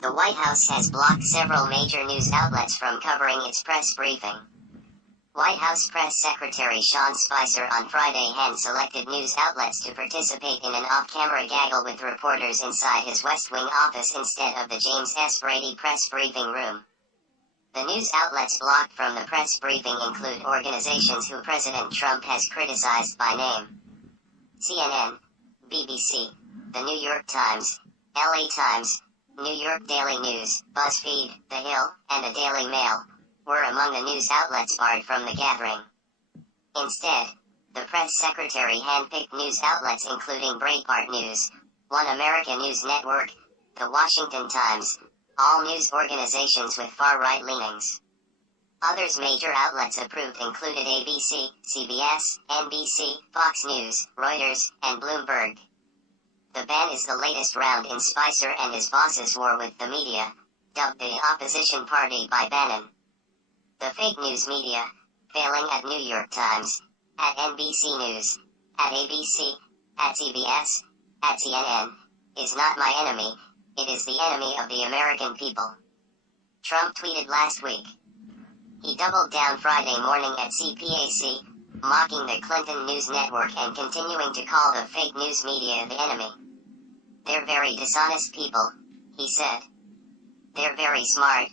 The White House has blocked several major news outlets from covering its press briefing. White House Press Secretary Sean Spicer on Friday hand-selected news outlets to participate in an off-camera gaggle with reporters inside his West Wing office instead of the James S. Brady press briefing room. The news outlets blocked from the press briefing include organizations who President Trump has criticized by name. CNN, BBC, The New York Times, LA Times, New York Daily News, BuzzFeed, The Hill, and the Daily Mail were among the news outlets barred from the gathering. Instead, the press secretary handpicked news outlets including Breitbart News, One America News Network, The Washington Times, all news organizations with far-right leanings. Others major outlets approved included ABC, CBS, NBC, Fox News, Reuters, and Bloomberg. The ban is the latest round in Spicer and his boss's war with the media, dubbed the opposition party by Bannon. The fake news media, failing at New York Times, at NBC News, at ABC, at CBS, at CNN, is not my enemy, it is the enemy of the American people. Trump tweeted last week. He doubled down Friday morning at CPAC, mocking the Clinton News Network and continuing to call the fake news media the enemy. They're very dishonest people, he said. They're very smart,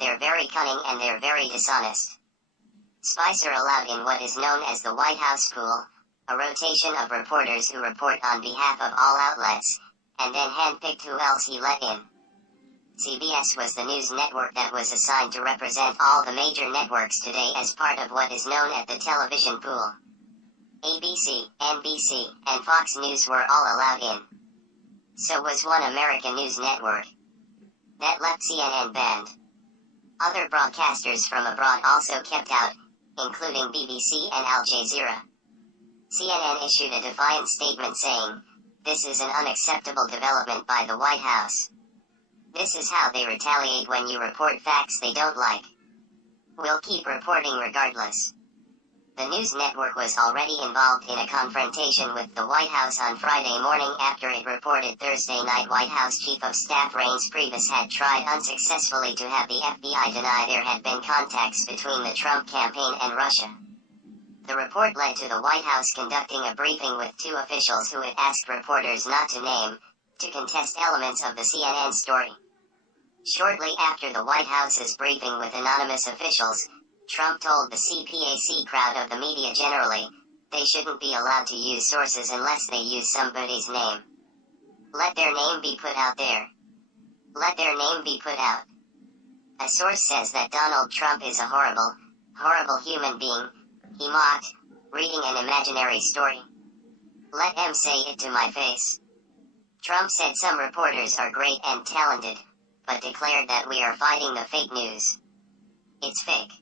they're very cunning, and they're very dishonest. Spicer allowed in what is known as the White House pool, a rotation of reporters who report on behalf of all outlets, and then handpicked who else he let in. CBS was the news network that was assigned to represent all the major networks today as part of what is known as the television pool. ABC, NBC, and Fox News were all allowed in. So was One America News Network. That left CNN banned. Other broadcasters from abroad also kept out, including BBC and Al Jazeera. CNN issued a defiant statement saying, "This is an unacceptable development by the White House. This is how they retaliate when you report facts they don't like. We'll keep reporting regardless." The news network was already involved in a confrontation with the White House on Friday morning after it reported Thursday night White House Chief of Staff Reince Priebus had tried unsuccessfully to have the FBI deny there had been contacts between the Trump campaign and Russia. The report led to the White House conducting a briefing with two officials who it asked reporters not to name, to contest elements of the CNN story. Shortly after the White House's briefing with anonymous officials, Trump told the CPAC crowd of the media generally, they shouldn't be allowed to use sources unless they use somebody's name. Let their name be put out there. Let their name be put out. A source says that Donald Trump is a horrible, horrible human being, he mocked, reading an imaginary story. Let them say it to my face. Trump said some reporters are great and talented, but declared that we are fighting the fake news. It's fake.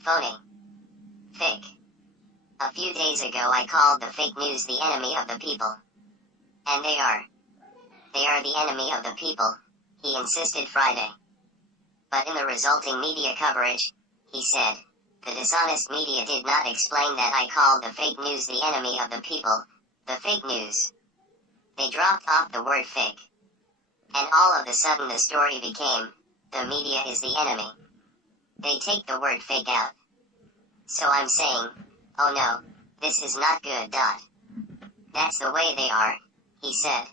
Phony. Fake. A few days ago I called the fake news the enemy of the people. And they are. They are the enemy of the people, he insisted Friday. But in the resulting media coverage, he said, the dishonest media did not explain that I called the fake news the enemy of the people, the fake news. They dropped off the word fake. And all of a sudden the story became, the media is the enemy. They take the word fake out. So I'm saying, oh no, this is not good. That's the way they are, he said.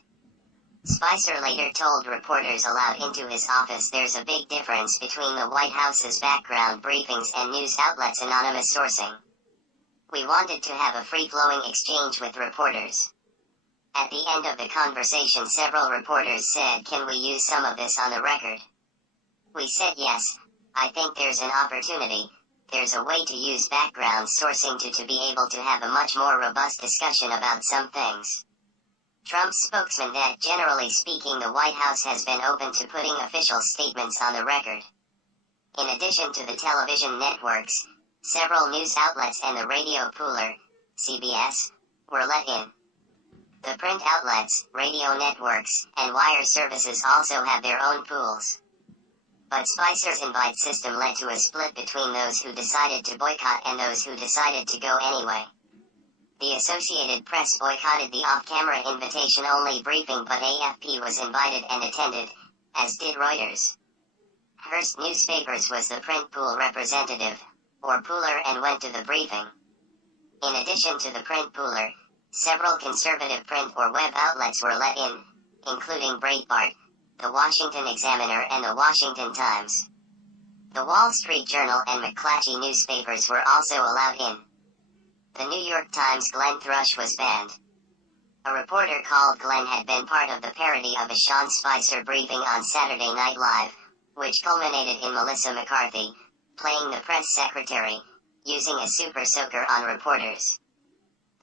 Spicer later told reporters allowed into his office there's a big difference between the White House's background briefings and news outlets' anonymous sourcing. We wanted to have a free-flowing exchange with reporters. At the end of the conversation several reporters said, can we use some of this on the record? We said yes. I think there's an opportunity, there's a way to use background sourcing to be able to have a much more robust discussion about some things. Trump's spokesman said generally speaking the White House has been open to putting official statements on the record. In addition to the television networks, several news outlets and the radio pooler, CBS, were let in. The print outlets, radio networks, and wire services also have their own pools. But Spicer's invite system led to a split between those who decided to boycott and those who decided to go anyway. The Associated Press boycotted the off-camera invitation-only briefing but AFP was invited and attended, as did Reuters. Hearst Newspapers was the print pool representative, or pooler, and went to the briefing. In addition to the print pooler, several conservative print or web outlets were let in, including Breitbart, the Washington Examiner, and the Washington Times. The Wall Street Journal and McClatchy newspapers were also allowed in. The New York Times' Glenn Thrush was banned. A reporter called Glenn had been part of the parody of a Sean Spicer briefing on Saturday Night Live, which culminated in Melissa McCarthy playing the press secretary, using a super soaker on reporters.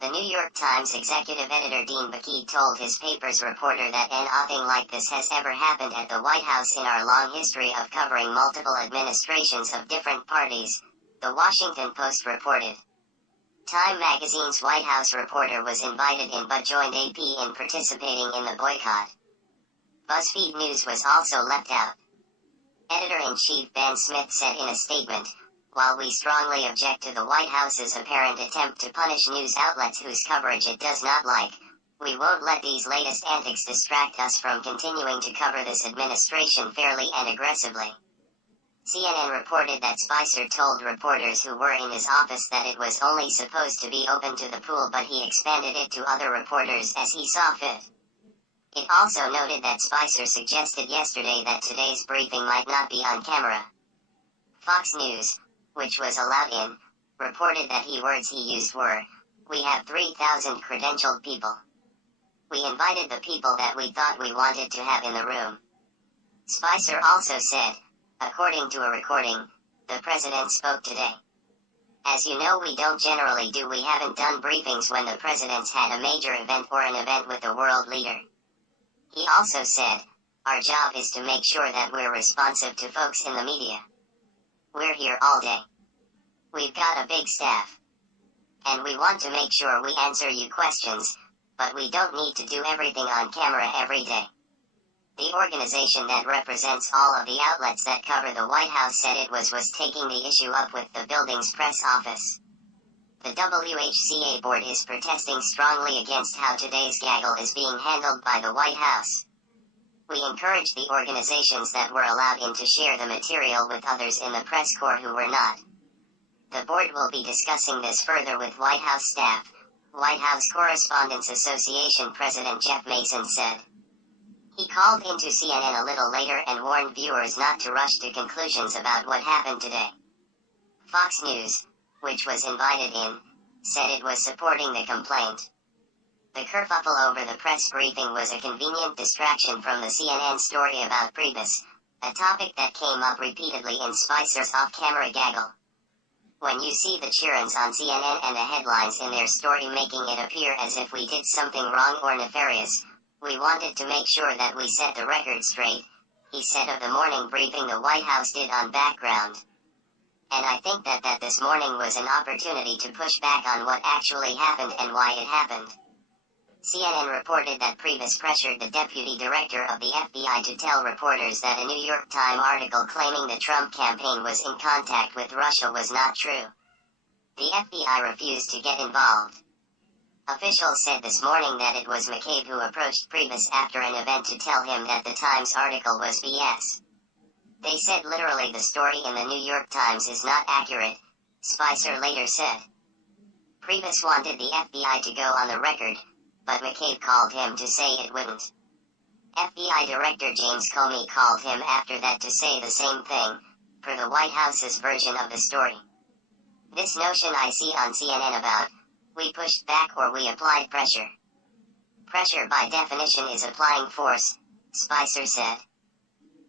The New York Times executive editor Dean Baquet told his paper's reporter that nothing like this has ever happened at the White House in our long history of covering multiple administrations of different parties, the Washington Post reported. Time magazine's White House reporter was invited in but joined AP in participating in the boycott. BuzzFeed News was also left out. Editor-in-Chief Ben Smith said in a statement, "While we strongly object to the White House's apparent attempt to punish news outlets whose coverage it does not like, we won't let these latest antics distract us from continuing to cover this administration fairly and aggressively." CNN reported that Spicer told reporters who were in his office that it was only supposed to be open to the pool, but he expanded it to other reporters as he saw fit. It also noted that Spicer suggested yesterday that today's briefing might not be on camera. Fox News, which was allowed in, reported that words he used were, "We have 3,000 credentialed people. We invited the people that we thought we wanted to have in the room." Spicer also said, according to a recording, "The president spoke today. As you know, we haven't done briefings when the president's had a major event or an event with a world leader." He also said, "Our job is to make sure that we're responsive to folks in the media. We're here all day. We've got a big staff. And we want to make sure we answer you questions, but we don't need to do everything on camera every day." The organization that represents all of the outlets that cover the White House said it was taking the issue up with the building's press office. The WHCA board is protesting strongly against how today's gaggle is being handled by the White House. "We encourage the organizations that were allowed in to share the material with others in the press corps who were not. The board will be discussing this further with White House staff," White House Correspondents Association President Jeff Mason said. He called into CNN a little later and warned viewers not to rush to conclusions about what happened today. Fox News, which was invited in, said it was supporting the complaint. The kerfuffle over the press briefing was a convenient distraction from the CNN story about Priebus, a topic that came up repeatedly in Spicer's off-camera gaggle. When you see the cheerings on CNN and the headlines in their story making it appear as if we did something wrong or nefarious, we wanted to make sure that we set the record straight, he said of the morning briefing the White House did on background. "And I think that this morning was an opportunity to push back on what actually happened and why it happened." CNN reported that Priebus pressured the deputy director of the FBI to tell reporters that a New York Times article claiming the Trump campaign was in contact with Russia was not true. The FBI refused to get involved. Officials said this morning that it was McCabe who approached Priebus after an event to tell him that the Times article was BS. "They said literally the story in the New York Times is not accurate," Spicer later said. Priebus wanted the FBI to go on the record, but McCabe called him to say it wouldn't. FBI Director James Comey called him after that to say the same thing, per the White House's version of the story. "This notion I see on CNN about, we pushed back or we applied pressure. Pressure by definition is applying force," Spicer said.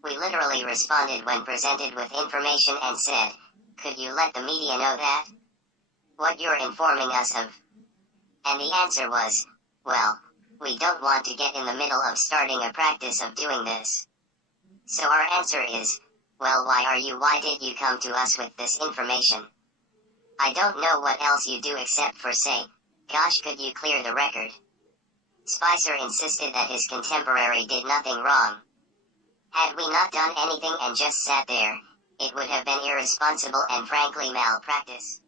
"We literally responded when presented with information and said, 'Could you let the media know that? What you're informing us of?' And the answer was, 'Well, we don't want to get in the middle of starting a practice of doing this.' So our answer is, well, why did you come to us with this information? I don't know what else you do except for say, 'Gosh, could you clear the record?'" Spicer insisted that his contemporary did nothing wrong. "Had we not done anything and just sat there, it would have been irresponsible and frankly malpractice."